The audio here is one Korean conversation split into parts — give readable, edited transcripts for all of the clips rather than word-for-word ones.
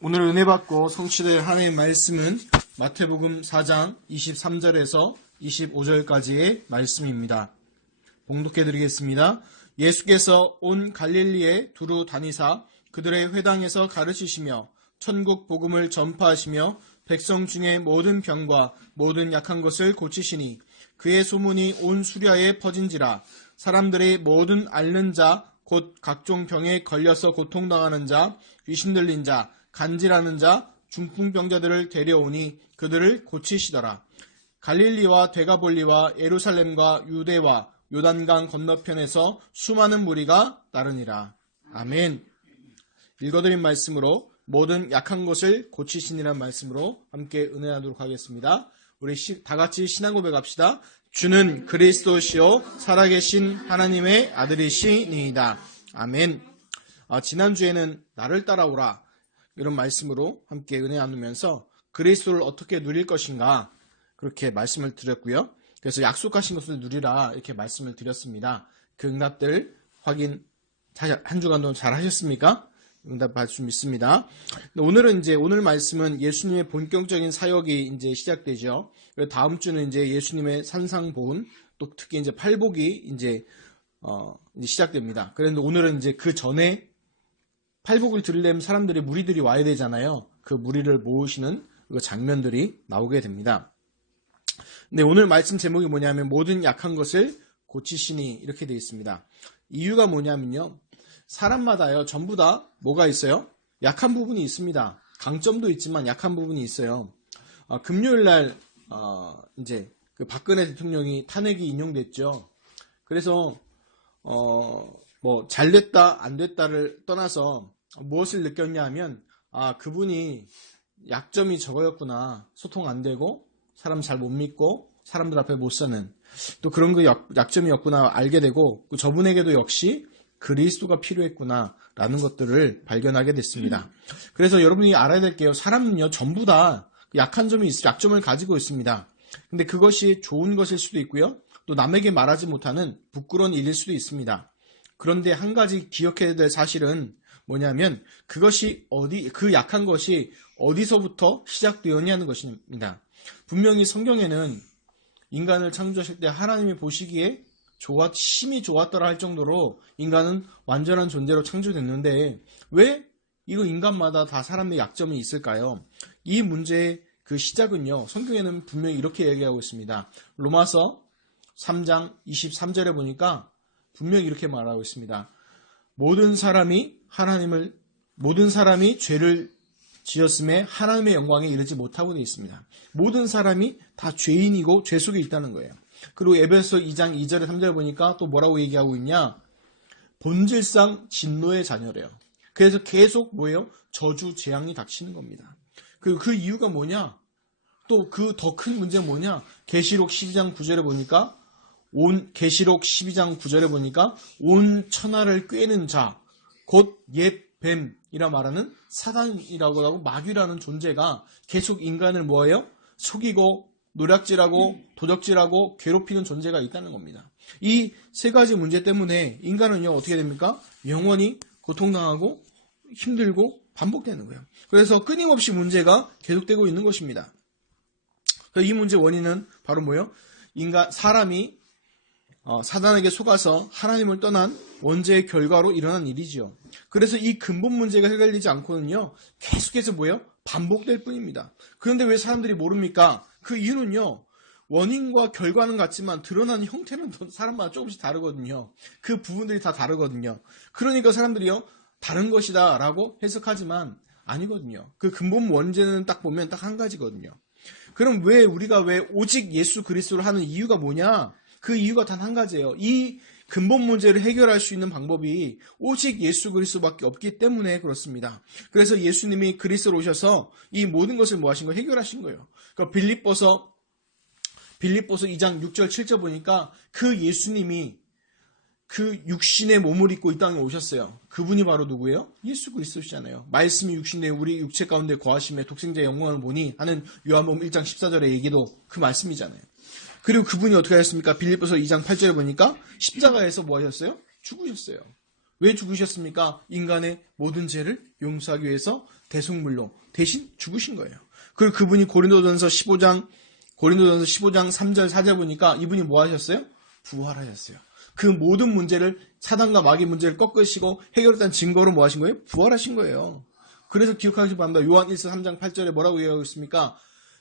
오늘 은혜 받고 성취될 하나님의 말씀은 마태복음 4장 23절에서 25절까지의 말씀입니다. 봉독해 드리겠습니다. 예수께서 온 갈릴리에 두루 다니사 그들의 회당에서 가르치시며 천국 복음을 전파하시며 백성 중에 모든 병과 모든 약한 것을 고치시니 그의 소문이 온 수려에 퍼진지라. 사람들이 모든 앓는 자 곧 각종 병에 걸려서 고통당하는 자, 귀신 들린 자, 간질하는 자, 중풍병자들을 데려오니 그들을 고치시더라. 갈릴리와 데가볼리와 예루살렘과 유대와 요단강 건너편에서 수많은 무리가 따르니라. 아멘. 읽어드린 말씀으로 모든 약한 것을 고치시니란 말씀으로 함께 은혜하도록 하겠습니다. 우리 다 같이 신앙 고백합시다. 주는 그리스도시요 살아계신 하나님의 아들이시니이다. 아멘. 지난주에는 나를 따라오라 이런 말씀으로 함께 은혜 나누면서 그리스도를 어떻게 누릴 것인가 그렇게 말씀을 드렸고요. 그래서 약속하신 것을 누리라 이렇게 말씀을 드렸습니다. 그 응답들 확인 한 주간 동안 잘 하셨습니까? 응답할 수 믿습니다. 오늘 말씀은 예수님의 본격적인 사역이 이제 시작되죠. 다음 주는 이제 예수님의 산상본, 또 특히 이제 팔복이 이제 시작됩니다. 그런데 오늘은 이제 그 전에 팔복을 들으려면 사람들이 무리들이 와야 되잖아요. 그 무리를 모으시는 그 장면들이 나오게 됩니다. 근데 오늘 말씀 제목이 뭐냐면 모든 약한 것을 고치시니 이렇게 되어 있습니다. 이유가 뭐냐면요. 사람마다요, 전부 다 뭐가 있어요? 약한 부분이 있습니다. 강점도 있지만 약한 부분이 있어요. 금요일 날, 이제, 그 박근혜 대통령이 탄핵이 인용됐죠. 그래서, 잘 됐다, 안 됐다를 떠나서 무엇을 느꼈냐 하면, 그분이 약점이 저거였구나. 소통 안 되고, 사람 잘 못 믿고, 사람들 앞에 못 사는, 또 그런 그 약점이었구나 알게 되고, 저분에게도 역시 그리스도가 필요했구나 라는 것들을 발견하게 됐습니다. 그래서 여러분이 알아야 될 게요. 사람은요 전부 다 약한 점이 약점을 가지고 있습니다. 근데 그것이 좋은 것일 수도 있고요. 또 남에게 말하지 못하는 부끄러운 일일 수도 있습니다. 그런데 한 가지 기억해야 될 사실은 뭐냐면 그 약한 것이 어디서부터 시작되었냐는 것입니다. 분명히 성경에는 인간을 창조하실 때 하나님이 보시기에 힘이 좋았더라 할 정도로 인간은 완전한 존재로 창조됐는데 왜 이거 인간마다 다 사람의 약점이 있을까요? 이 문제의 그 시작은요. 성경에는 분명히 이렇게 얘기하고 있습니다. 로마서 3장 23절에 보니까 분명히 이렇게 말하고 있습니다. 모든 사람이 죄를 지었음에 하나님의 영광에 이르지 못하고 되어 있습니다. 모든 사람이 다 죄인이고 죄 속에 있다는 거예요. 그리고 에베소 2장 2절에 3절에 보니까 또 뭐라고 얘기하고 있냐? 본질상 진노의 자녀래요. 그래서 계속 뭐예요? 저주, 재앙이 닥치는 겁니다. 그 이유가 뭐냐? 또 그 더 큰 문제는 뭐냐? 계시록 12장 9절에 보니까 온 천하를 꿰는 자, 곧 옛 뱀이라 말하는 사단이라고 하고 마귀라는 존재가 계속 인간을 뭐예요? 속이고 노략질하고 도적질하고 괴롭히는 존재가 있다는 겁니다. 이 세 가지 문제 때문에 인간은요 어떻게 됩니까? 영원히 고통당하고 힘들고 반복되는 거예요. 그래서 끊임없이 문제가 계속되고 있는 것입니다. 이 문제 원인은 바로 뭐예요? 사람이 사단에게 속아서 하나님을 떠난 원죄의 결과로 일어난 일이지요. 그래서 이 근본 문제가 해결되지 않고는요 계속해서 뭐예요? 반복될 뿐입니다. 그런데 왜 사람들이 모릅니까? 그 이유는요. 원인과 결과는 같지만 드러나는 형태는 사람마다 조금씩 다르거든요. 그 부분들이 다 다르거든요. 그러니까 사람들이요. 다른 것이다 라고 해석하지만 아니거든요. 그 근본 원죄는 딱 보면 딱 한 가지거든요. 그럼 우리가 왜 오직 예수 그리스도를 하는 이유가 뭐냐? 그 이유가 단 한 가지예요. 이 근본 문제를 해결할 수 있는 방법이 오직 예수 그리스도밖에 없기 때문에 그렇습니다. 그래서 예수님이 그리스도로 오셔서 이 모든 것을 뭐 하신 거예요? 해결하신 거예요. 그러니까 빌립보서 2장 6절 7절 보니까 그 예수님이 그 육신의 몸을 입고 이 땅에 오셨어요. 그분이 바로 누구예요? 예수 그리스도시잖아요. 말씀이 육신에 우리 육체 가운데 거하심에 독생자의 영광을 보니 하는 요한복음 1장 14절의 얘기도 그 말씀이잖아요. 그리고 그분이 어떻게 하셨습니까? 빌립보서 2장 8절에 보니까 십자가에서 뭐 하셨어요? 죽으셨어요. 왜 죽으셨습니까? 인간의 모든 죄를 용서하기 위해서 대속물로 대신 죽으신 거예요. 그리고 그분이 고린도전서 15장 3절 4절 보니까 이분이 뭐 하셨어요? 부활하셨어요. 그 모든 문제를, 사단과 마귀의 문제를 꺾으시고 해결했다는 증거로 뭐 하신 거예요? 부활하신 거예요. 그래서 기억하시기 바랍니다. 요한 1서 3장 8절에 뭐라고 얘기하고 있습니까?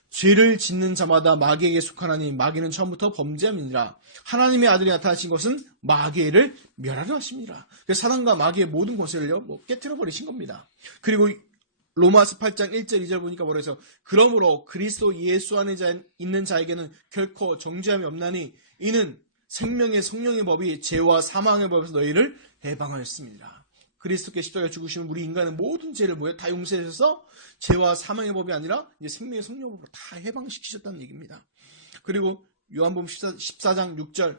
죄를 짓는 자마다 마귀에게 속하나니 마귀는 처음부터 범죄함이니라. 하나님의 아들이 나타나신 것은 마귀를 멸하려 하십니다. 그래서 사단과 마귀의 모든 권세를요, 깨트려 버리신 겁니다. 그리고 로마서 8장 1절 2절 보니까 뭐라 해서, 그러므로 그리스도 예수 안에 있는 자에게는 결코 정죄함이 없나니 이는 생명의 성령의 법이 죄와 사망의 법에서 너희를 해방하였습니다. 그리스도께 십자가에 죽으시면 우리 인간의 모든 죄를 다 용서하셔서 죄와 사망의 법이 아니라 이제 생명의 성령의 법으로 다 해방시키셨다는 얘기입니다. 그리고 요한복음 14장 6절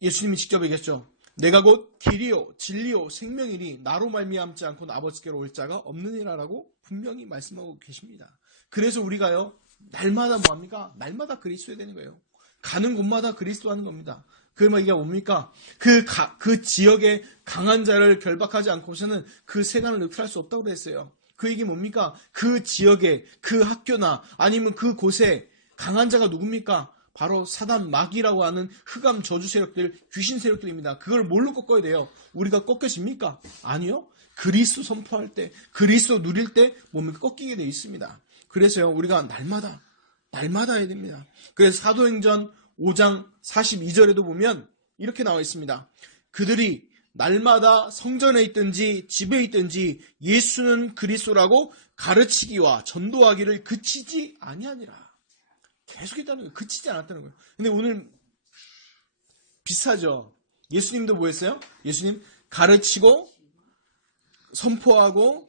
예수님이 직접 얘기했죠. 내가 곧 길이요 진리요 생명이니 나로 말미암지 않고 아버지께로 올 자가 없느니라라고 분명히 말씀하고 계십니다. 그래서 우리가요 날마다 뭐합니까? 날마다 그리스도에 되는 거예요. 가는 곳마다 그리스도 하는 겁니다. 그 얘기가 뭡니까? 그 지역의 강한 자를 결박하지 않고서는 그 세간을 늑탈할 수 없다고 그랬어요. 그 얘기 뭡니까? 그 지역에, 그 학교나 아니면 그 곳에 강한 자가 누굽니까? 바로 사단 마귀라고 하는 흑암 저주 세력들, 귀신 세력들입니다. 그걸 뭘로 꺾어야 돼요? 우리가 꺾여집니까? 아니요. 그리스도 선포할 때, 그리스도 누릴 때 뭡니까? 꺾이게 되어 있습니다. 그래서요, 우리가 날마다 해야 됩니다. 그래서 사도행전 5장 42절에도 보면 이렇게 나와 있습니다. 그들이 날마다 성전에 있든지 집에 있든지 예수는 그리스도라고 가르치기와 전도하기를 그치지 아니하니라. 계속 했다는 거예요. 그치지 않았다는 거예요. 근데 오늘 비슷하죠. 예수님도 뭐 했어요? 예수님 가르치고 선포하고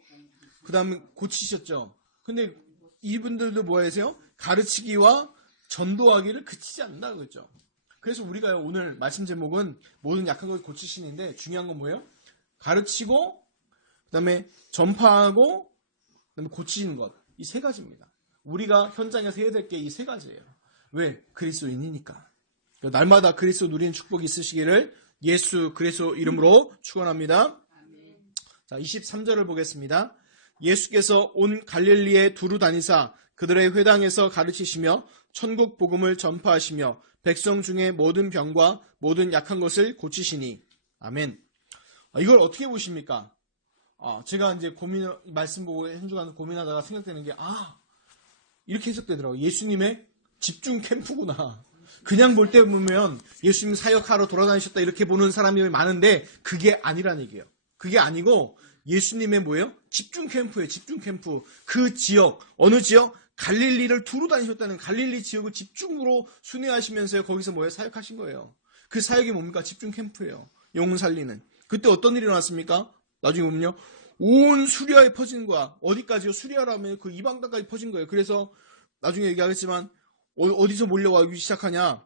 그 다음에 고치셨죠. 근데 이분들도 뭐 하세요? 가르치기와 전도하기를 그치지 않는다 그랬죠. 그래서 우리가 오늘 말씀 제목은 모든 약한 것을 고치시는데 중요한 건 뭐예요? 가르치고 그다음에 전파하고 그다음에 고치시는 것. 이 세 가지입니다. 우리가 현장에서 해야 될 게 이 세 가지예요. 왜? 그리스도인이니까. 날마다 그리스도 누리는 축복이 있으시기를 예수 그리스도 이름으로 축원합니다. 자, 23절을 보겠습니다. 예수께서 온 갈릴리에 두루 다니사 그들의 회당에서 가르치시며 천국 복음을 전파하시며 백성 중에 모든 병과 모든 약한 것을 고치시니. 아멘. 이걸 어떻게 보십니까? 제가 이제 말씀 보고 한 주간 고민하다가 생각되는 게, 이렇게 해석되더라고요. 예수님의 집중 캠프구나. 그냥 볼 때 보면 예수님 사역하러 돌아다니셨다 이렇게 보는 사람이 많은데 그게 아니란 얘기예요. 그게 아니고 예수님의 뭐예요? 집중 캠프예요. 집중 캠프. 그 지역, 어느 지역? 갈릴리를 두루 다니셨다는 갈릴리 지역을 집중으로 순회하시면서 거기서 뭐예요? 사역하신 거예요. 그 사역이 뭡니까? 집중 캠프예요. 영혼 살리는. 그때 어떤 일이 일어났습니까? 나중에 보면요. 온 수리아에 퍼지는 거야. 어디까지요? 수리아라면 그 이방 땅까지 퍼진 거예요. 그래서 나중에 얘기하겠지만 어디서 몰려와기 시작하냐?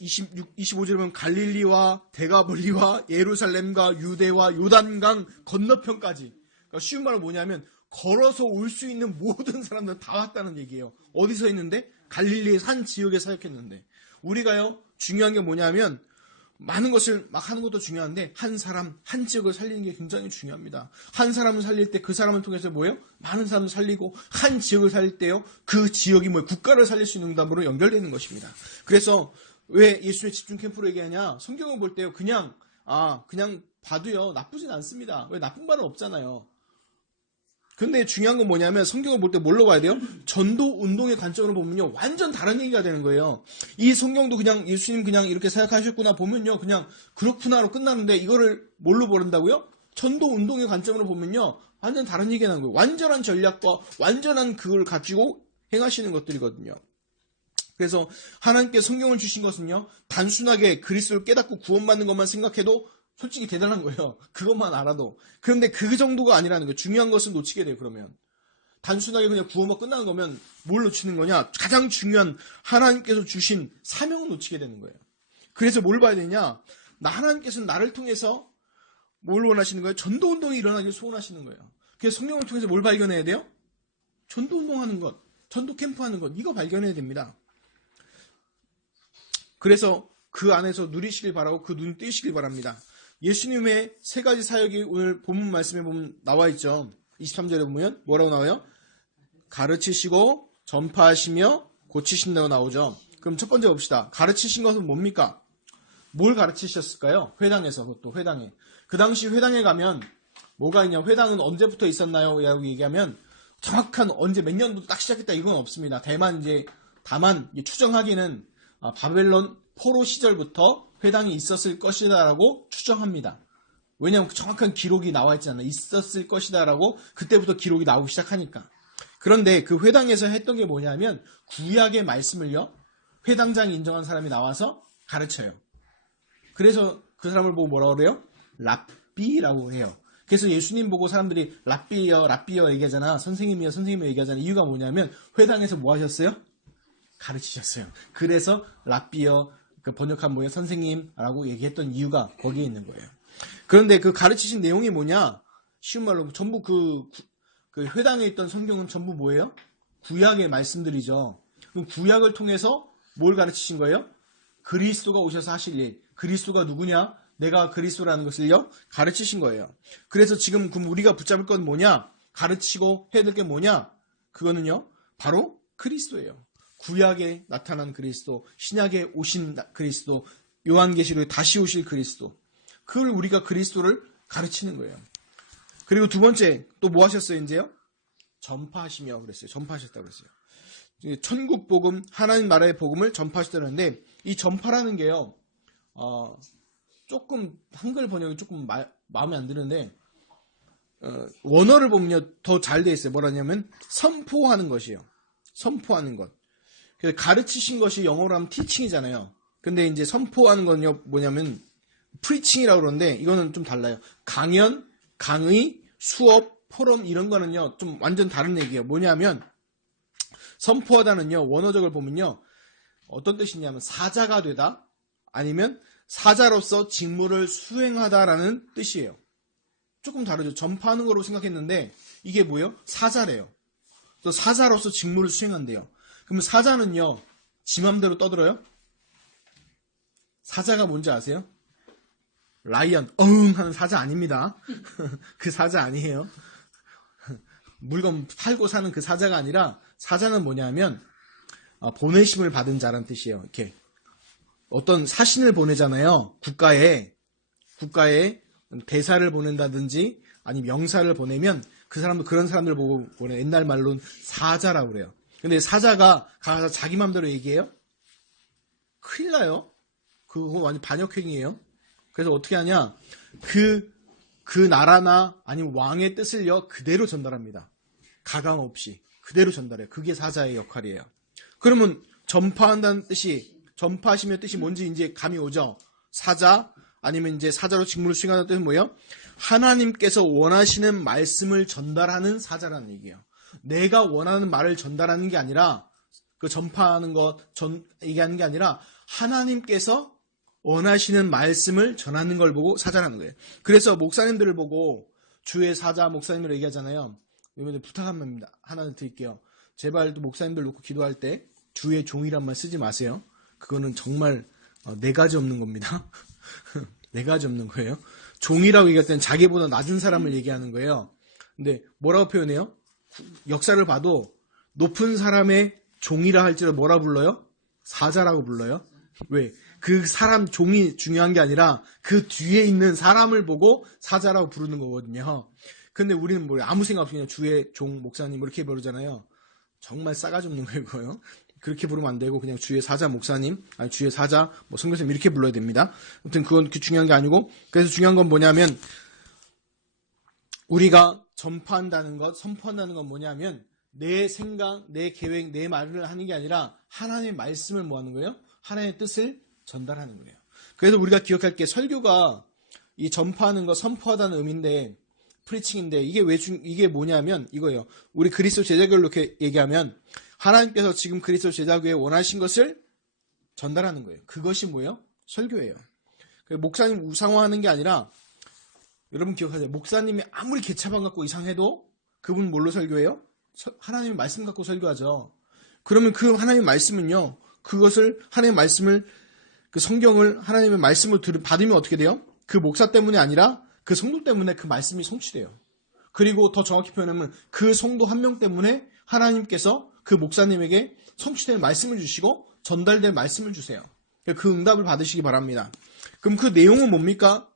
25절에 보면 갈릴리와 데가볼리와 예루살렘과 유대와 요단강 건너편까지. 그러니까 쉬운 말은 뭐냐면 걸어서 올 수 있는 모든 사람들은 다 왔다는 얘기예요. 어디서 했는데? 갈릴리의 산 지역에 사역했는데. 우리가요, 중요한 게 뭐냐면 많은 것을 막 하는 것도 중요한데 한 사람, 한 지역을 살리는 게 굉장히 중요합니다. 한 사람을 살릴 때 그 사람을 통해서 뭐예요? 많은 사람을 살리고 한 지역을 살릴 때요, 그 지역이 뭐예요? 국가를 살릴 수 있는 응답으로 연결되는 것입니다. 그래서 왜 예수의 집중 캠프로 얘기하냐? 성경을 볼 때요, 그냥 봐도요, 나쁘진 않습니다. 왜 나쁜 말은 없잖아요. 근데 중요한 건 뭐냐면 성경을 볼 때 뭘로 봐야 돼요? 전도 운동의 관점으로 보면요 완전 다른 얘기가 되는 거예요. 이 성경도 그냥 예수님 그냥 이렇게 사역하셨구나 보면요 그냥 그렇구나로 끝나는데 이거를 뭘로 보는다고요? 전도 운동의 관점으로 보면요 완전 다른 얘기가 나는 거예요. 완전한 전략과 완전한 그걸 가지고 행하시는 것들이거든요. 그래서 하나님께 성경을 주신 것은요 단순하게 그리스도를 깨닫고 구원받는 것만 생각해도 솔직히 대단한 거예요. 그것만 알아도. 그런데 그 정도가 아니라는 거예요. 중요한 것은 놓치게 돼요. 그러면 단순하게 그냥 구원만 끝나는 거면 뭘 놓치는 거냐? 가장 중요한 하나님께서 주신 사명을 놓치게 되는 거예요. 그래서 뭘 봐야 되냐? 하나님께서는 나를 통해서 뭘 원하시는 거예요? 전도운동이 일어나길 소원하시는 거예요. 그래서 성경을 통해서 뭘 발견해야 돼요? 전도운동하는 것, 전도 캠프하는 것, 이거 발견해야 됩니다. 그래서 그 안에서 누리시길 바라고 그 눈 뜨시길 바랍니다. 예수님의 세 가지 사역이 오늘 본문 말씀에 보면 나와 있죠. 23절에 보면 뭐라고 나와요? 가르치시고 전파하시며 고치신다고 나오죠. 그럼 첫 번째 봅시다. 가르치신 것은 뭡니까? 뭘 가르치셨을까요? 회당에서, 그것도 회당에. 그 당시 회당에 가면 뭐가 있냐? 회당은 언제부터 있었나요? 라고 얘기하면 정확한 언제 몇 년부터 딱 시작했다 이건 없습니다. 다만 추정하기는 바벨론 포로 시절부터 회당이 있었을 것이다라고 추정합니다. 왜냐하면 정확한 기록이 나와 있지 않나. 있었을 것이다라고 그때부터 기록이 나오기 시작하니까. 그런데 그 회당에서 했던 게 뭐냐면 구약의 말씀을요. 회당장이 인정한 사람이 나와서 가르쳐요. 그래서 그 사람을 보고 뭐라고 그래요? 랍비라고 해요. 그래서 예수님 보고 사람들이 랍비여 얘기하잖아. 선생님이여 얘기하잖아. 이유가 뭐냐면 회당에서 뭐 하셨어요? 가르치셨어요. 그래서 랍비여 번역한 뭐예요? 선생님라고 얘기했던 이유가 거기에 있는 거예요. 그런데 그 가르치신 내용이 뭐냐? 쉬운 말로 전부 그 회당에 있던 성경은 전부 뭐예요? 구약의 말씀들이죠. 그럼 구약을 통해서 뭘 가르치신 거예요? 그리스도가 오셔서 하실 일. 그리스도가 누구냐? 내가 그리스도라는 것을요 가르치신 거예요. 그래서 지금 그럼 우리가 붙잡을 건 뭐냐? 가르치고 해야 될 게 뭐냐? 그거는요 바로 그리스도예요. 구약에 나타난 그리스도, 신약에 오신 그리스도, 요한계시록에 다시 오실 그리스도. 그걸 우리가 그리스도를 가르치는 거예요. 그리고 두 번째 또 뭐 하셨어요 이제요? 전파하시며 그랬어요. 전파하셨다고 그랬어요. 천국 복음, 하나님 나라의 복음을 전파하셨다는데 이 전파라는 게요. 조금 한글 번역이 조금 마음에 안 드는데 원어를 보면요 더 잘 돼 있어요. 뭐라냐면 선포하는 것이에요. 선포하는 것. 그래서 가르치신 것이 영어로 하면 teaching이잖아요. 근데 이제 선포하는 건요 뭐냐면 preaching이라고 그러는데 이거는 좀 달라요. 강연, 강의, 수업, 포럼 이런 거는요 좀 완전 다른 얘기예요. 뭐냐면 선포하다는요 원어적을 보면요 어떤 뜻이냐면 사자가 되다 아니면 사자로서 직무를 수행하다라는 뜻이에요. 조금 다르죠. 전파하는 거로 생각했는데 이게 뭐예요? 사자래요. 또 사자로서 직무를 수행한대요. 그러면 사자는요 지 맘대로 떠들어요? 사자가 뭔지 아세요? 라이언 하는 사자 아닙니다. 그 사자 아니에요. 물건 팔고 사는 그 사자가 아니라 사자는 뭐냐면 보내심을 받은 자란 뜻이에요. 이렇게 어떤 사신을 보내잖아요. 국가에 대사를 보낸다든지 아니면 명사를 보내면 그 사람도 그런 사람들 보고 보내. 옛날 말로는 사자라고 그래요. 근데 사자가 가서 자기 맘대로 얘기해요? 큰일 나요. 그거 완전 반역행위예요. 그래서 어떻게 하냐? 그 나라나 아니면 왕의 뜻을요 그대로 전달합니다. 가감 없이 그대로 전달해요. 그게 사자의 역할이에요. 그러면 전파한다는 뜻이 전파하시면 뜻이 뭔지 이제 감이 오죠. 사자 아니면 이제 사자로 직무를 수행하는 뜻은 뭐예요? 하나님께서 원하시는 말씀을 전달하는 사자라는 얘기예요. 내가 원하는 말을 전달하는 게 아니라 그 전파하는 것 얘기하는 게 아니라 하나님께서 원하시는 말씀을 전하는 걸 보고 사자라는 거예요. 그래서 목사님들을 보고 주의 사자 목사님을 얘기하잖아요. 여러분들 부탁 하나 드릴게요. 제발 또 목사님들 놓고 기도할 때 주의 종이란 말 쓰지 마세요. 그거는 정말 네 가지 없는 겁니다. 네 가지 없는 거예요. 종이라고 얘기할 때는 자기보다 낮은 사람을 얘기하는 거예요. 근데 뭐라고 표현해요? 역사를 봐도 높은 사람의 종이라 할지라도 뭐라 불러요? 사자라고 불러요. 왜? 그 사람 종이 중요한 게 아니라 그 뒤에 있는 사람을 보고 사자라고 부르는 거거든요. 근데 우리는 뭐 아무 생각 없이 그냥 주의 종 목사님 이렇게 부르잖아요. 정말 싸가지 없는 거예요. 그렇게 부르면 안 되고 그냥 주의 사자 목사님, 아니 주의 사자 뭐 선교사님 이렇게 불러야 됩니다. 아무튼 그건 그렇게 중요한 게 아니고 그래서 중요한 건 뭐냐면 우리가 전파한다는 것, 선포한다는 건 뭐냐면 내 생각, 내 계획, 내 말을 하는 게 아니라 하나님의 말씀을 뭐 하는 거예요? 하나님의 뜻을 전달하는 거예요. 그래서 우리가 기억할 게 설교가 이 전파하는 거, 선포하다는 의미인데 프리칭인데 이게 뭐냐면 이거예요. 우리 그리스도 제자교를 이렇게 얘기하면 하나님께서 지금 그리스도 제자교에 원하신 것을 전달하는 거예요. 그것이 뭐예요? 설교예요. 목사님 우상화하는 게 아니라 여러분 기억하세요. 목사님이 아무리 개차반 갖고 이상해도 그분 뭘로 설교해요? 하나님의 말씀 갖고 설교하죠. 그러면 그 하나님의 말씀은요. 그것을 하나님의 말씀을 그 성경을 하나님의 말씀을 받으면 어떻게 돼요? 그 목사 때문이 아니라 그 성도 때문에 그 말씀이 성취돼요. 그리고 더 정확히 표현하면 그 성도 한 명 때문에 하나님께서 그 목사님에게 성취될 말씀을 주시고 전달될 말씀을 주세요. 그 응답을 받으시기 바랍니다. 그럼 그 내용은 뭡니까?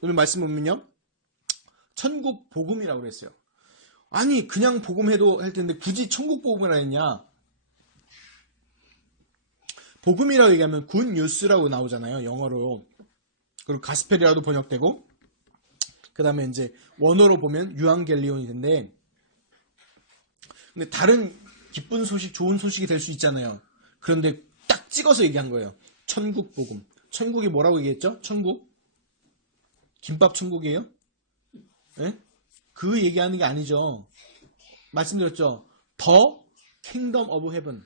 오늘 말씀 보면요. 천국 복음이라고 그랬어요. 아니 그냥 복음해도 할 텐데 굳이 천국 복음이라 했냐? 복음이라고 얘기하면 굿 뉴스라고 나오잖아요. 영어로. 그리고 가스펠이라도 번역되고 그 다음에 이제 원어로 보면 유앙겔리온이 된데 근데 다른 기쁜 소식, 좋은 소식이 될 수 있잖아요. 그런데 딱 찍어서 얘기한 거예요. 천국 복음. 천국이 뭐라고 얘기했죠? 천국? 김밥 천국이에요? 네? 그 얘기하는 게 아니죠. 말씀드렸죠. The Kingdom of Heaven.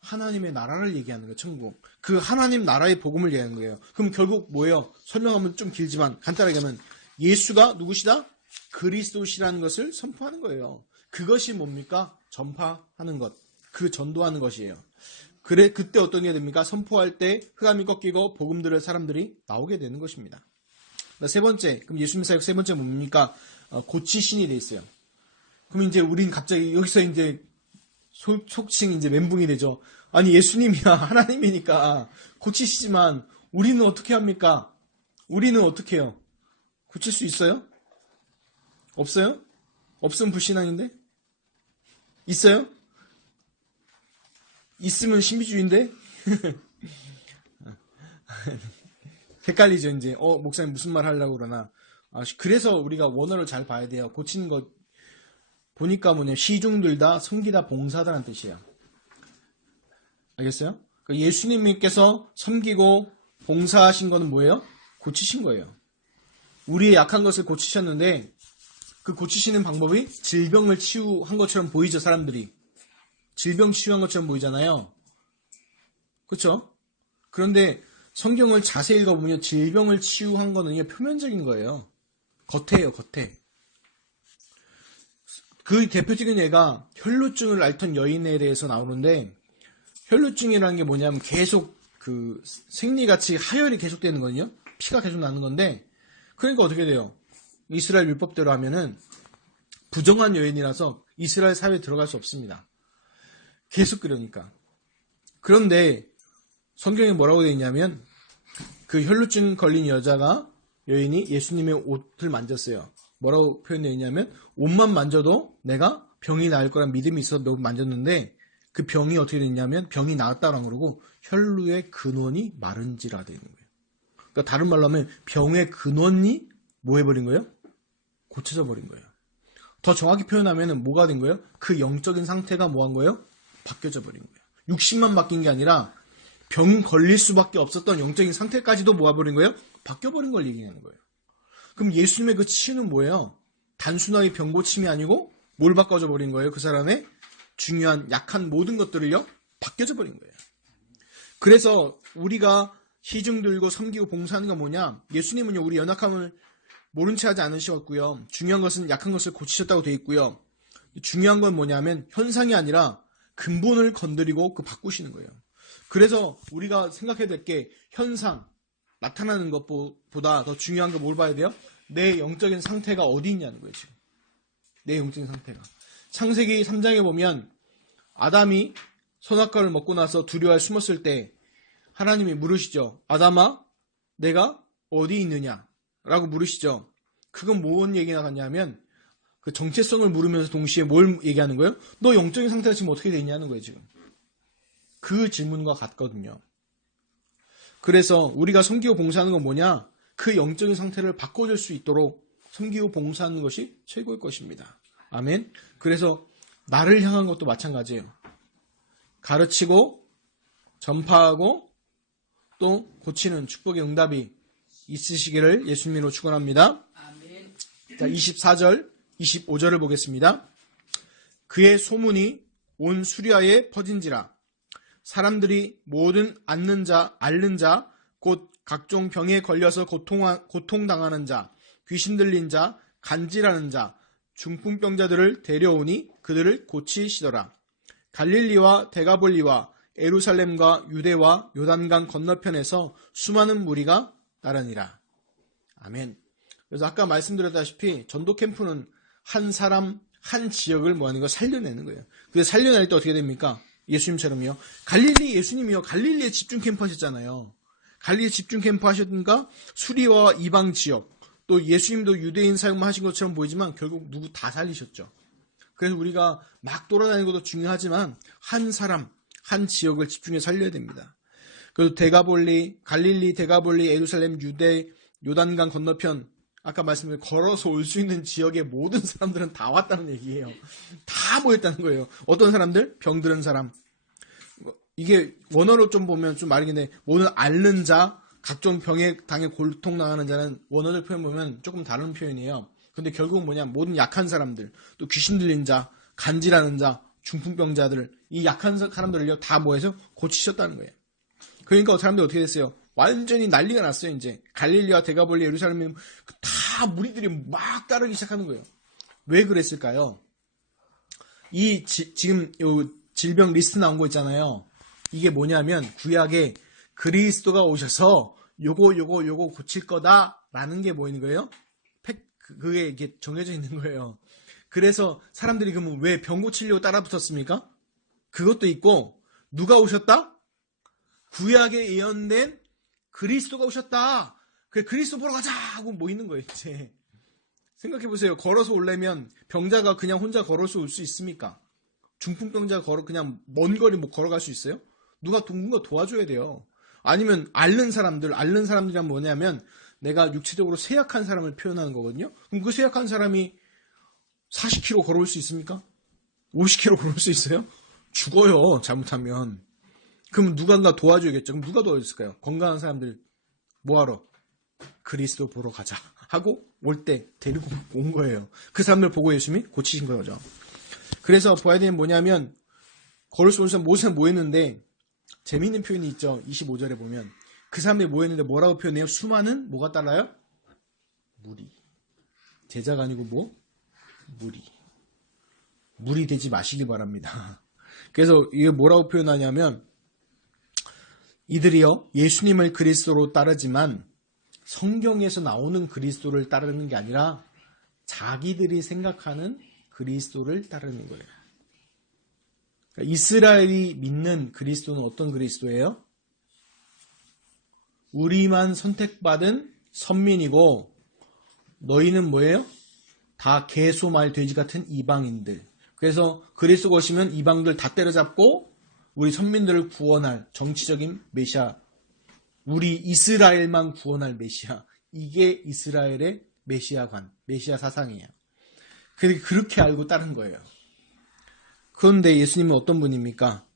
하나님의 나라를 얘기하는 거예요. 천국. 그 하나님 나라의 복음을 얘기하는 거예요. 그럼 결국 뭐예요? 설명하면 좀 길지만 간단하게 하면 예수가 누구시다? 그리스도시라는 것을 선포하는 거예요. 그것이 뭡니까? 전파하는 것. 그 전도하는 것이에요. 그때 어떤 게 됩니까? 선포할 때 흑암이 꺾이고 복음 들을 사람들이 나오게 되는 것입니다. 세 번째, 그럼 예수님 사역 세 번째 뭡니까? 고치신이 돼 있어요. 그럼 이제 우린 갑자기 여기서 이제 속칭 이제 멘붕이 되죠. 아니 예수님이야 하나님이니까 고치시지만 우리는 어떻게 합니까? 우리는 어떻게 해요? 고칠 수 있어요? 없어요? 없으면 불신앙인데? 있어요? 있으면 신비주의인데? 헷갈리죠 이제. 목사님 무슨 말 하려고 그러나. 그래서 우리가 원어를 잘 봐야 돼요. 고치는 거 보니까 시중들다 섬기다 봉사다라는 뜻이에요. 알겠어요? 예수님께서 섬기고 봉사하신 거는 뭐예요? 고치신 거예요. 우리의 약한 것을 고치셨는데 그 고치시는 방법이 질병을 치유한 것처럼 보이죠, 사람들이. 질병 치유한 것처럼 보이잖아요. 그렇죠? 그런데 성경을 자세히 읽어보면 질병을 치유한 거는 표면적인 거예요. 겉에요, 겉에. 그 대표적인 예가 혈루증을 앓던 여인에 대해서 나오는데 혈루증이라는 게 뭐냐면 계속 그 생리같이 하혈이 계속되는 거거든요. 피가 계속 나는 건데 그러니까 어떻게 돼요? 이스라엘 율법대로 하면은 부정한 여인이라서 이스라엘 사회에 들어갈 수 없습니다. 계속 그러니까. 그런데 성경에 뭐라고 되어 있냐면 그 혈루증 걸린 여인이 예수님의 옷을 만졌어요. 뭐라고 표현되어 있냐면 옷만 만져도 내가 병이 나을 거란 믿음이 있어서 몇 만졌는데 그 병이 어떻게 됐냐면 병이 나았다라고 그러고 혈루의 근원이 마른지라 되어 있는 거예요. 그러니까 다른 말로 하면 병의 근원이 뭐 해버린 거예요? 고쳐져 버린 거예요. 더 정확히 표현하면 뭐가 된 거예요? 그 영적인 상태가 뭐 한 거예요? 바뀌어져 버린 거예요. 육신만 바뀐 게 아니라 병 걸릴 수밖에 없었던 영적인 상태까지도 모아버린 거예요? 바뀌어버린 걸 얘기하는 거예요. 그럼 예수님의 그 치유는 뭐예요? 단순하게 병 고침이 아니고 뭘 바꿔져 버린 거예요? 그 사람의 중요한 약한 모든 것들을요? 바뀌어져 버린 거예요. 그래서 우리가 시중 들고 섬기고 봉사하는 건 뭐냐? 예수님은요 우리 연약함을 모른 채 하지 않으셨고요. 중요한 것은 약한 것을 고치셨다고 되어 있고요. 중요한 건 뭐냐면 현상이 아니라 근본을 건드리고 그 바꾸시는 거예요. 그래서 우리가 생각해야 될 게 현상, 나타나는 것보다 더 중요한 거 뭘 봐야 돼요? 내 영적인 상태가 어디 있냐는 거예요, 지금. 내 영적인 상태가. 창세기 3장에 보면 아담이 선악과를 먹고 나서 두려워해 숨었을 때 하나님이 물으시죠. 아담아, 내가 어디 있느냐? 라고 물으시죠. 그건 뭔 얘기 나갔냐면 그 정체성을 물으면서 동시에 뭘 얘기하는 거예요? 너 영적인 상태가 지금 어떻게 돼 있냐는 거예요, 지금. 그 질문과 같거든요. 그래서 우리가 섬기고 봉사하는 건 뭐냐? 그 영적인 상태를 바꿔줄 수 있도록 섬기고 봉사하는 것이 최고일 것입니다. 아멘. 그래서 나를 향한 것도 마찬가지예요. 가르치고 전파하고 또 고치는 축복의 응답이 있으시기를 예수님으로 축원합니다. 아멘. 자, 24절, 25절을 보겠습니다. 그의 소문이 온 수리아에 퍼진지라 사람들이 모든 앓는 자, 곧 각종 병에 걸려서 고통당하는 자, 귀신 들린 자, 간질하는 자, 중풍병자들을 데려오니 그들을 고치시더라. 갈릴리와 데가볼리와 예루살렘과 유대와 요단강 건너편에서 수많은 무리가 따르니라. 아멘. 그래서 아까 말씀드렸다시피 전도 캠프는 한 사람, 한 지역을 뭐 하는 거 살려내는 거예요. 그래서 살려낼 때 어떻게 됩니까? 예수님처럼요. 갈릴리 예수님이요. 갈릴리에 집중 캠프 하셨잖아요. 갈릴리 집중 캠프 하셨던가 수리와 이방 지역, 또 예수님도 유대인 사용하신 것처럼 보이지만 결국 누구 다 살리셨죠. 그래서 우리가 막 돌아다니는 것도 중요하지만 한 사람, 한 지역을 집중해 살려야 됩니다. 그래서 갈릴리, 데가볼리, 예루살렘, 유대, 요단강 건너편, 아까 말씀드린 걸어서 올 수 있는 지역의 모든 사람들은 다 왔다는 얘기예요. 다 모였다는 거예요. 어떤 사람들? 병들은 사람. 이게 원어로 좀 보면 좀 말이긴데 오늘 앓는 자, 각종 병에 당해 고통 당하는 자는 원어를 표현 보면 조금 다른 표현이에요. 근데 결국은 뭐냐? 모든 약한 사람들, 또 귀신 들린 자, 간질하는 자, 중풍병자들, 이 약한 사람들을요 다 모여서 고치셨다는 거예요. 그러니까 사람들이 어떻게 됐어요? 완전히 난리가 났어요. 이제 갈릴리와 데가볼리, 예루살렘 다 무리들이 막 따르기 시작하는 거예요. 왜 그랬을까요? 지금 요 질병 리스트 나온 거 있잖아요. 이게 뭐냐면 구약에 그리스도가 오셔서 요거 고칠 거다라는 게 뭐 있는 거예요? 그게 이게 정해져 있는 거예요. 그래서 사람들이 그러면 왜 병 고치려고 따라붙었습니까? 그것도 있고 누가 오셨다? 구약에 예언된 그리스도가 오셨다. 그래 그리스도 보러 가자 하고 모이는 거예요. 이제 생각해보세요. 걸어서 오려면 병자가 그냥 혼자 걸어서 올 수 있습니까? 중풍병자가 그냥 먼 거리 뭐 걸어갈 수 있어요? 누가 도와줘야 돼요. 아니면 앓는 사람들이란 뭐냐면 내가 육체적으로 쇠약한 사람을 표현하는 거거든요. 그럼 그 쇠약한 사람이 40km 걸어올 수 있습니까? 50km 걸어올 수 있어요? 죽어요. 잘못하면. 그럼 누군가 도와줘야겠죠. 그럼 누가 도와줬을까요? 건강한 사람들 뭐하러? 그리스도 보러 가자 하고 올 때 데리고 온 거예요. 그 사람들 보고 예수님이 고치신 거죠. 그래서 봐야 되는 뭐냐면 걸을 수 없는 사람 모세는 모였는데 재미있는 표현이 있죠. 25절에 보면 그 사람들이 모였는데 뭐라고 표현해요? 수많은 뭐가 따라요? 무리. 제자가 아니고 뭐? 무리 되지 마시길 바랍니다. 그래서 이게 뭐라고 표현하냐면 이들이요 예수님을 그리스도로 따르지만 성경에서 나오는 그리스도를 따르는 게 아니라 자기들이 생각하는 그리스도를 따르는 거예요. 그러니까 이스라엘이 믿는 그리스도는 어떤 그리스도예요? 우리만 선택받은 선민이고 너희는 뭐예요? 다 개소말 돼지 같은 이방인들. 그래서 그리스도가 오시면 이방들 다 때려잡고 우리 선민들을 구원할 정치적인 메시아, 우리 이스라엘만 구원할 메시아, 이게 이스라엘의 메시아관, 메시아 사상이에요. 그렇게 알고 따른 거예요. 그런데 예수님은 어떤 분입니까?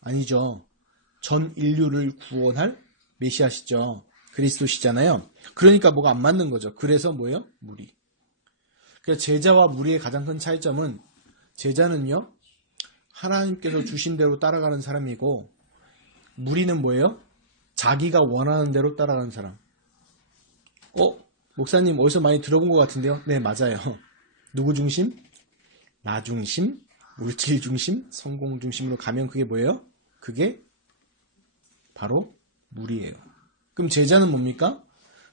아니죠. 전 인류를 구원할 메시아시죠. 그리스도시잖아요. 그러니까 뭐가 안 맞는 거죠. 그래서 뭐예요? 무리. 그래서 제자와 무리의 가장 큰 차이점은 제자는요. 하나님께서 주신 대로 따라가는 사람이고 무리는 뭐예요? 자기가 원하는 대로 따라가는 사람. 목사님 어디서 많이 들어본 것 같은데요? 네, 맞아요. 누구 중심? 나 중심, 물질 중심, 성공 중심으로 가면 그게 뭐예요? 그게 바로 무리예요. 그럼 제자는 뭡니까?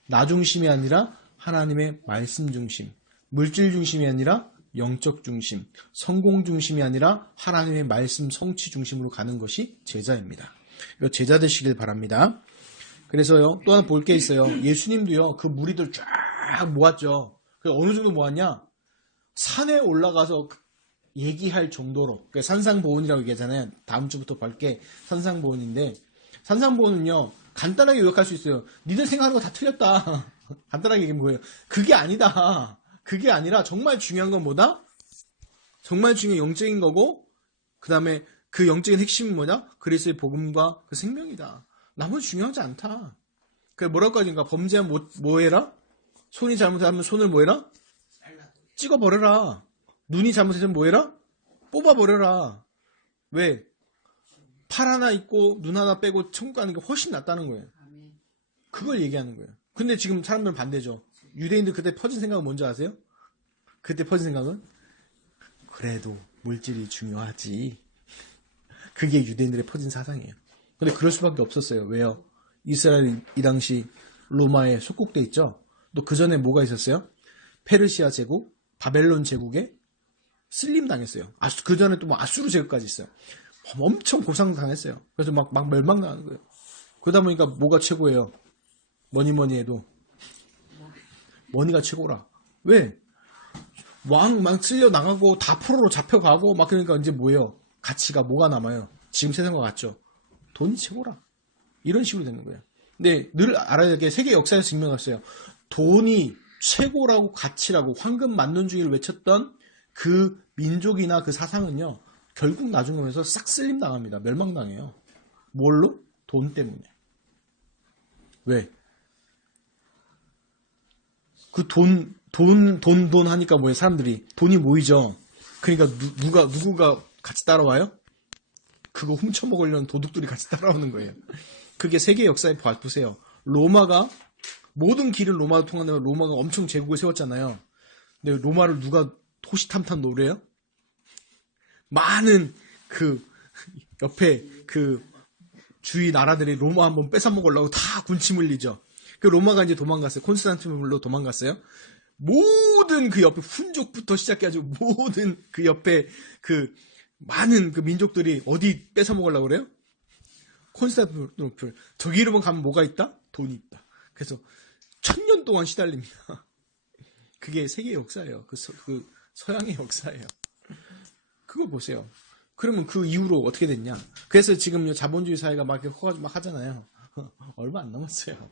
나 중심이 아니라 하나님의 말씀 중심, 물질 중심이 아니라 영적 중심, 성공 중심이 아니라 하나님의 말씀 성취 중심으로 가는 것이 제자입니다. 이거 제자 되시길 바랍니다. 그래서요, 또 하나 볼 게 있어요. 예수님도요, 그 무리들 쫙 모았죠. 어느 정도 모았냐? 산에 올라가서 얘기할 정도로, 산상보훈이라고 얘기하잖아요. 다음 주부터 볼게 산상보훈인데, 산상보훈은요, 간단하게 요약할 수 있어요. 니들 생각하는 거 다 틀렸다. 간단하게 얘기하면 뭐예요? 그게 아니다. 그게 아니라 정말 중요한 건 뭐다? 정말 중요한 영적인 거고, 그 다음에 그 영적인 핵심은 뭐냐? 그리스도의 복음과 그 생명이다. 나머지 중요하지 않다. 뭐라고 하니까 범죄하면 뭐 해라? 손이 잘못하면 손을 뭐 해라? 찍어버려라. 눈이 잘못했으면 뭐 해라? 뽑아버려라. 왜? 팔 하나 있고 눈 하나 빼고 천국 가는 게 훨씬 낫다는 거예요. 그걸 얘기하는 거예요. 근데 지금 사람들은 반대죠. 유대인들 그때 퍼진 생각은 뭔지 아세요? 그때 퍼진 생각은? 그래도 물질이 중요하지. 그게 유대인들의 퍼진 사상이에요. 근데 그럴 수밖에 없었어요. 왜요? 이스라엘이 이 당시 로마에 속국돼 있죠. 또 그 전에 뭐가 있었어요? 페르시아 제국, 바벨론 제국에 슬림당했어요. 그 전에 또 뭐 아수르 제국까지 있어요. 엄청 고상당했어요. 그래서 막 멸망당하는 거예요. 그러다 보니까 뭐가 최고예요? 뭐니 해도 머니가 최고라. 왜? 왕 막 쓸려 나가고 다 포로로 잡혀가고 막 그러니까 이제 뭐예요? 가치가 뭐가 남아요? 지금 세상과 같죠? 돈이 최고라. 이런 식으로 되는 거예요. 근데 늘 알아야 될 게 세계 역사에서 증명했어요. 돈이 최고라고 가치라고 황금 만론주의를 외쳤던 그 민족이나 그 사상은요. 결국 나중에 오면서 싹 쓸림 당합니다. 멸망당해요. 뭘로? 돈 때문에. 왜? 그 돈 하니까 뭐예요? 사람들이. 돈이 모이죠. 그러니까 누구가 같이 따라와요? 그거 훔쳐먹으려는 도둑들이 같이 따라오는 거예요. 그게 세계 역사에 보세요. 로마가, 모든 길은 로마로 통하는 로마가 엄청 제국을 세웠잖아요. 근데 로마를 누가 호시탐탐 노래요? 많은 그 옆에 그 주위 나라들이 로마 한번 뺏어먹으려고 다 군침 흘리죠. 그 로마가 이제 도망갔어요. 콘스탄티노플로 도망갔어요. 모든 그 옆에 훈족부터 시작해가지고 모든 그 옆에 그 많은 그 민족들이 어디 뺏어먹으려고 그래요? 콘스탄티노플. 저기로만 가면 뭐가 있다? 돈이 있다. 그래서 1000년 동안 시달립니다. 그게 세계 역사예요. 그 서양의 역사예요. 그거 보세요. 그러면 그 이후로 어떻게 됐냐? 그래서 지금 자본주의 사회가 막 하잖아요. 얼마 안 남았어요.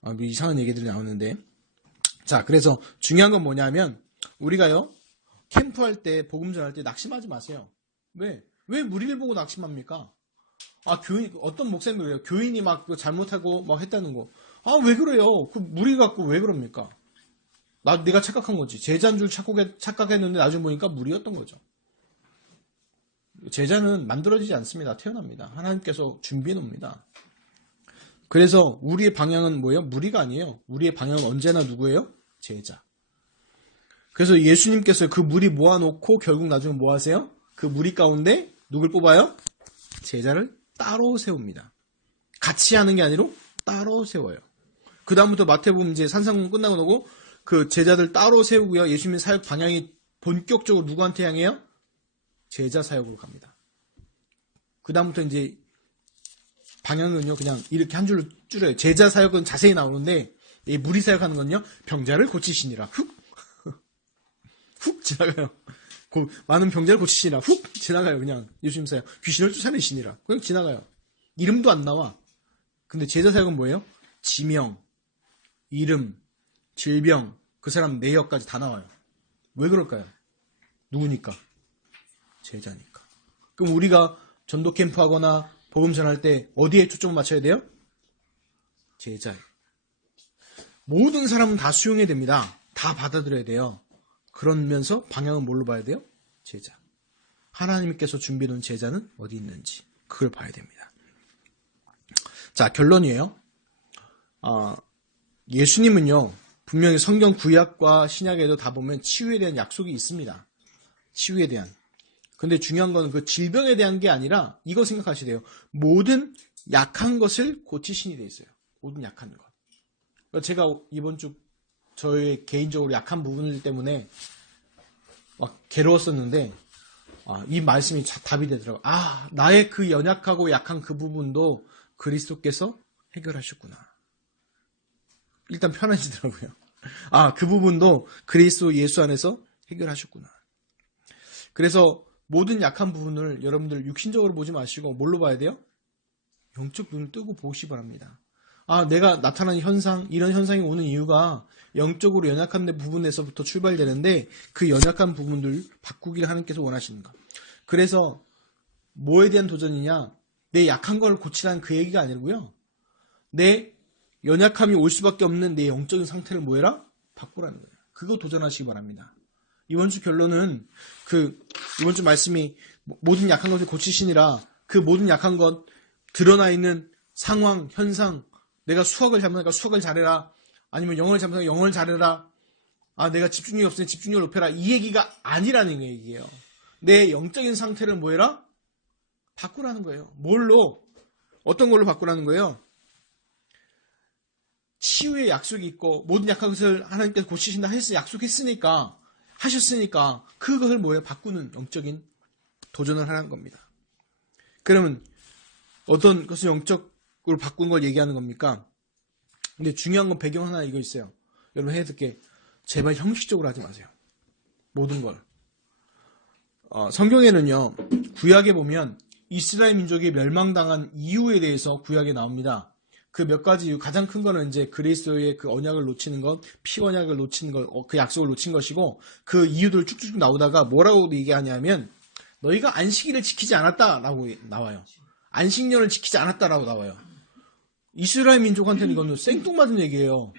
뭐 이상한 얘기들이 나오는데. 자, 그래서 중요한 건 뭐냐면, 우리가요, 캠프할 때, 복음 전할 때 낙심하지 마세요. 왜? 왜 무리를 보고 낙심합니까? 어떤 목사님들 그래요. 교인이 막 잘못하고 막 했다는 거. 왜 그래요? 그 무리 갖고 왜 그럽니까? 내가 착각한 거지. 제자인 줄 착각했는데 나중에 보니까 무리였던 거죠. 제자는 만들어지지 않습니다. 태어납니다. 하나님께서 준비해 놓습니다. 그래서 우리의 방향은 뭐예요? 무리가 아니에요. 우리의 방향은 언제나 누구예요? 제자. 그래서 예수님께서 그 무리 모아놓고 결국 나중에 뭐 하세요? 그 무리 가운데 누굴 뽑아요? 제자를 따로 세웁니다. 같이 하는 게 아니라 따로 세워요. 그 다음부터 마태복음 이제 산상공 끝나고 나고 그 제자들 따로 세우고요. 예수님의 사역 방향이 본격적으로 누구한테 향해요? 제자 사역으로 갑니다. 그 다음부터 이제 방향은요, 그냥 이렇게 한 줄로 줄여요. 제자 사역은 자세히 나오는데, 이 무리 사역하는 건요, 병자를 고치시니라. 훅 지나가요. 많은 병자를 고치시니라. 훅 지나가요. 그냥 예수님 사역. 귀신을 쫓아내시니라. 그냥 지나가요. 이름도 안 나와. 근데 제자 사역은 뭐예요? 지명, 이름, 질병, 그 사람 내역까지 다 나와요. 왜 그럴까요? 누구니까? 제자니까. 그럼 우리가 전도 캠프 하거나 복음 전할 때 어디에 초점을 맞춰야 돼요? 제자에. 모든 사람은 다 수용해야 됩니다. 다 받아들여야 돼요. 그러면서 방향은 뭘로 봐야 돼요? 제자. 하나님께서 준비해 놓은 제자는 어디 있는지 그걸 봐야 됩니다. 자, 결론이에요. 예수님은요, 분명히 성경 구약과 신약에도 다 보면 치유에 대한 약속이 있습니다. 치유에 대한. 근데 중요한 건 그 질병에 대한 게 아니라 이거 생각하셔야 돼요. 모든 약한 것을 고치신이 돼 있어요. 모든 약한 것. 그러니까 제가 이번 주 저의 개인적으로 약한 부분들 때문에 막 괴로웠었는데 이 말씀이 답이 되더라고요. 나의 그 연약하고 약한 그 부분도 그리스도께서 해결하셨구나. 일단 편해지더라고요. 그 부분도 그리스도 예수 안에서 해결하셨구나. 그래서 모든 약한 부분을 여러분들 육신적으로 보지 마시고 뭘로 봐야 돼요? 영적 눈을 뜨고 보시기 바랍니다. 내가 나타나는 현상, 이런 현상이 오는 이유가 영적으로 연약한 부분에서부터 출발되는데 그 연약한 부분들 바꾸기를 하나님께서 원하시는가. 그래서 뭐에 대한 도전이냐? 내 약한 걸 고치라는 그 얘기가 아니고요. 내 연약함이 올 수밖에 없는 내 영적인 상태를 뭐해라? 바꾸라는 거예요. 그거 도전하시기 바랍니다. 이번 주 결론은 이번 주 말씀이 모든 약한 것을 고치시니라. 그 모든 약한 것, 드러나 있는 상황, 현상, 내가 수학을 잘못하니까 수학을 잘해라. 아니면 영어를 잘못하니까 영어를 잘해라. 내가 집중력이 없으니 집중력을 높여라. 이 얘기가 아니라는 얘기예요. 내 영적인 상태를 뭐해라? 바꾸라는 거예요. 뭘로? 어떤 걸로 바꾸라는 거예요? 치유의 약속이 있고 모든 약한 것을 하나님께서 고치신다 해서 약속했으니까 하셨으니까 그것을 뭐예요? 바꾸는 영적인 도전을 하는 겁니다. 그러면 어떤 것을 영적으로 바꾼 걸 얘기하는 겁니까? 근데 중요한 건 배경 하나 이거 있어요. 여러분 해야 될 게 제발 형식적으로 하지 마세요. 모든 걸. 성경에는요. 구약에 보면 이스라엘 민족이 멸망당한 이유에 대해서 구약에 나옵니다. 그 몇 가지 이유, 가장 큰 거는 이제 그리스도의 그 언약을 놓치는 것, 피언약을 놓치는 것, 그 약속을 놓친 것이고 그 이유들 쭉쭉 나오다가 뭐라고 얘기하냐면 너희가 안식일을 지키지 않았다라고 나와요. 안식년을 지키지 않았다라고 나와요. 이스라엘 민족한테는 이거는 생뚱맞은 얘기예요.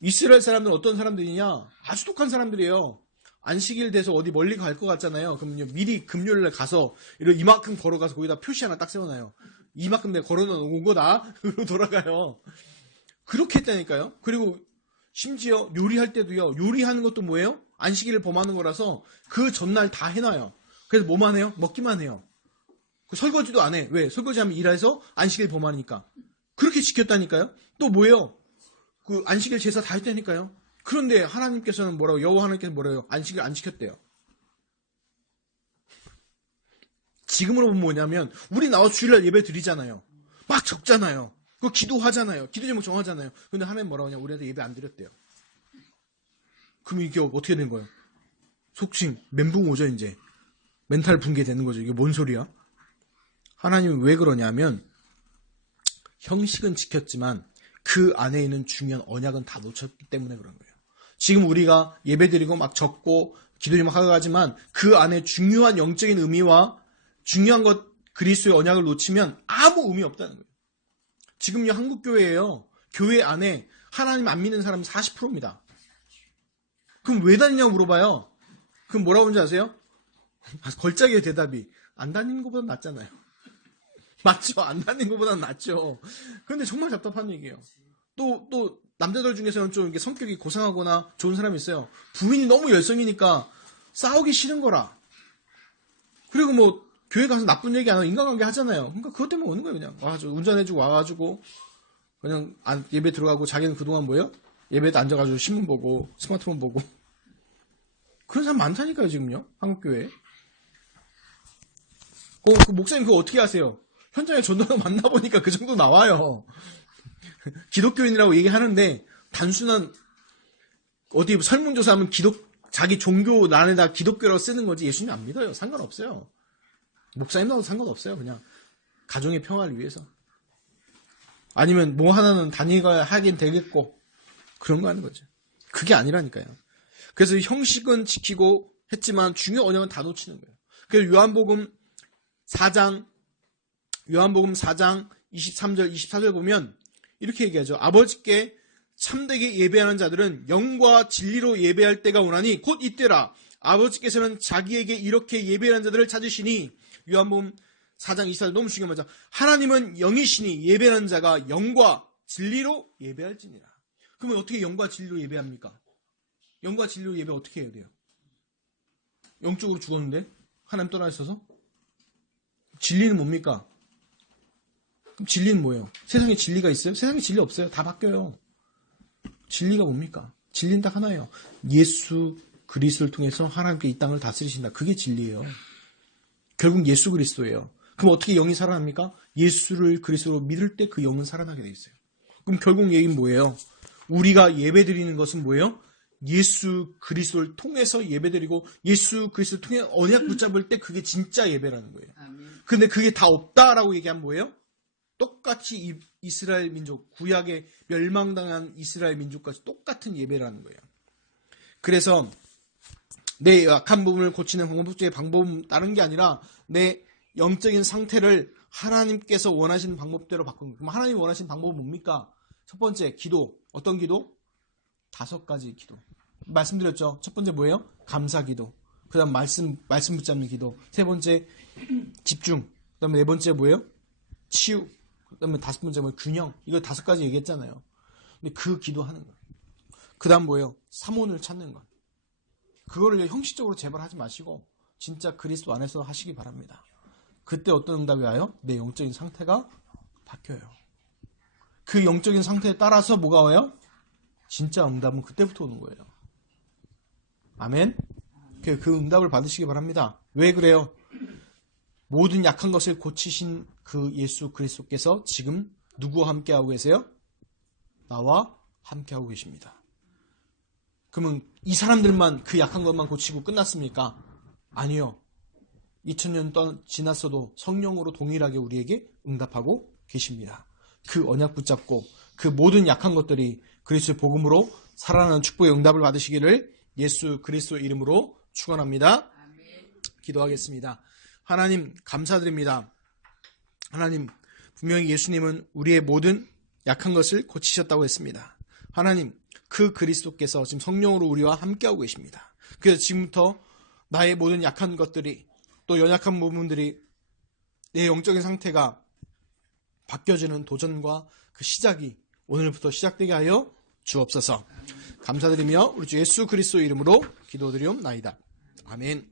이스라엘 사람들은 어떤 사람들이냐? 아주 독한 사람들이에요. 안식일 돼서 어디 멀리 갈 것 같잖아요. 그러면 미리 금요일날 가서 이만큼 걸어가서 거기다 표시 하나 딱 세워놔요. 이만큼 내가 걸어놓은 거다. 그리고 돌아가요. 그렇게 했다니까요. 그리고 심지어 요리할 때도요. 요리하는 것도 뭐예요? 안식일을 범하는 거라서 그 전날 다 해놔요. 그래서 뭐만 해요? 먹기만 해요. 그 설거지도 안 해. 왜? 설거지하면 일해서 안식일 범하니까. 그렇게 지켰다니까요. 또 뭐예요? 그 안식일 제사 다 했다니까요. 그런데 하나님께서는 뭐라고? 여호와 하나님께서 뭐라고? 안식일 안 지켰대요. 지금으로 보면 뭐냐면 우리 나와서 주일날 예배 드리잖아요. 막 적잖아요. 그거 기도하잖아요. 기도 제목 정하잖아요. 근데 하나님 뭐라고 하냐? 우리한테 예배 안 드렸대요. 그럼 이게 어떻게 된 거예요? 속칭 멘붕 오죠 이제. 멘탈 붕괴되는 거죠. 이게 뭔 소리야? 하나님은 왜 그러냐면 형식은 지켰지만 그 안에 있는 중요한 언약은 다 놓쳤기 때문에 그런 거예요. 지금 우리가 예배드리고 막 적고 기도 막 하고 하지만 그 안에 중요한 영적인 의미와 중요한 것 그리스도의 언약을 놓치면 아무 의미 없다는 거예요. 지금요 한국 교회예요. 교회 안에 하나님 안 믿는 사람이 40%입니다. 그럼 왜 다니냐고 물어봐요. 그럼 뭐라고 하는지 아세요? 걸작이에요 대답이. 안 다니는 것보다 낫잖아요. 맞죠? 안 다니는 것보다 낫죠. 그런데 정말 답답한 얘기예요. 또 남자들 중에서는 좀 이게 성격이 고상하거나 좋은 사람이 있어요. 부인이 너무 열성이니까 싸우기 싫은 거라. 그리고 뭐 교회 가서 나쁜 얘기 안 하고 인간관계 하잖아요. 그러니까 그것 때문에 오는 거예요. 그냥 와가지고 운전해주고 와가지고 그냥 예배 들어가고 자기는 그동안 뭐예요? 예배에 앉아가지고 신문 보고 스마트폰 보고 그런 사람 많다니까요 지금요 한국교회에. 그 목사님 그거 어떻게 아세요? 현장에 전도가 만나보니까 그 정도 나와요. 기독교인이라고 얘기하는데 단순한 어디 설문조사하면 자기 종교란에다 기독교라고 쓰는 거지 예수님 안 믿어요. 상관없어요. 목사님하고 상관없어요. 그냥 가정의 평화를 위해서. 아니면 뭐 하나는 다니가 하긴 되겠고 그런 거 하는 거죠. 그게 아니라니까요. 그래서 형식은 지키고 했지만 중요한 언약은 다 놓치는 거예요. 그래서 요한복음 4장 23절 24절 보면 이렇게 얘기하죠. 아버지께 참되게 예배하는 자들은 영과 진리로 예배할 때가 오나니 곧 이때라. 아버지께서는 자기에게 이렇게 예배하는 자들을 찾으시니. 요한복음 4장 24절 너무 중요하죠. 하나님은 영이시니 예배하는 자가 영과 진리로 예배할지니라. 그러면 어떻게 영과 진리로 예배합니까? 영과 진리로 예배 어떻게 해야 돼요? 영적으로 죽었는데 하나님 떠나 있어서? 진리는 뭡니까? 그럼 진리는 뭐예요? 세상에 진리가 있어요? 세상에 진리 없어요. 다 바뀌어요. 진리가 뭡니까? 진리는 딱 하나예요. 예수 그리스도를 통해서 하나님께 이 땅을 다스리신다. 그게 진리예요. 결국 예수 그리스도예요. 그럼 어떻게 영이 살아납니까? 예수를 그리스도로 믿을 때 그 영은 살아나게 돼 있어요. 그럼 결국 얘기는 뭐예요? 우리가 예배드리는 것은 뭐예요? 예수 그리스도를 통해서 예배드리고 예수 그리스도를 통해 언약 붙잡을 때 그게 진짜 예배라는 거예요. 근데 그게 다 없다라고 얘기하면 뭐예요? 똑같이 이스라엘 민족, 구약에 멸망당한 이스라엘 민족까지 똑같은 예배라는 거예요. 그래서 내 약한 부분을 고치는 방법 중에 방법은 다른 게 아니라 내 영적인 상태를 하나님께서 원하시는 방법대로 바꾸는 거예요. 그럼 하나님이 원하시는 방법은 뭡니까? 첫 번째, 기도. 어떤 기도? 5가지 기도. 말씀드렸죠? 첫 번째 뭐예요? 감사 기도. 그 다음 말씀 붙잡는 기도. 세 번째, 집중. 그 다음에 네 번째 뭐예요? 치유. 그 다음에 5번째 뭐예요? 균형. 이거 5가지 얘기했잖아요. 근데 그 기도하는 거예요. 그 다음 뭐예요? 사모를 찾는 것. 그거를 형식적으로 제발 하지 마시고 진짜 그리스도 안에서 하시기 바랍니다. 그때 어떤 응답이 와요? 내 영적인 상태가 바뀌어요. 그 영적인 상태에 따라서 뭐가 와요? 진짜 응답은 그때부터 오는 거예요. 아멘. 그 응답을 받으시기 바랍니다. 왜 그래요? 모든 약한 것을 고치신 그 예수 그리스도께서 지금 누구와 함께하고 계세요? 나와 함께하고 계십니다. 그러면 이 사람들만 그 약한 것만 고치고 끝났습니까? 아니요. 2000년 지났어도 성령으로 동일하게 우리에게 응답하고 계십니다. 그 언약 붙잡고 그 모든 약한 것들이 그리스도의 복음으로 살아나는 축복의 응답을 받으시기를 예수 그리스도 이름으로 축원합니다. 기도하겠습니다. 하나님 감사드립니다. 하나님 분명히 예수님은 우리의 모든 약한 것을 고치셨다고 했습니다. 하나님 그 그리스도께서 지금 성령으로 우리와 함께하고 계십니다. 그래서 지금부터 나의 모든 약한 것들이 또 연약한 부분들이 내 영적인 상태가 바뀌어지는 도전과 그 시작이 오늘부터 시작되게 하여 주옵소서. 감사드리며 우리 주 예수 그리스도 이름으로 기도드리옵나이다. 아멘.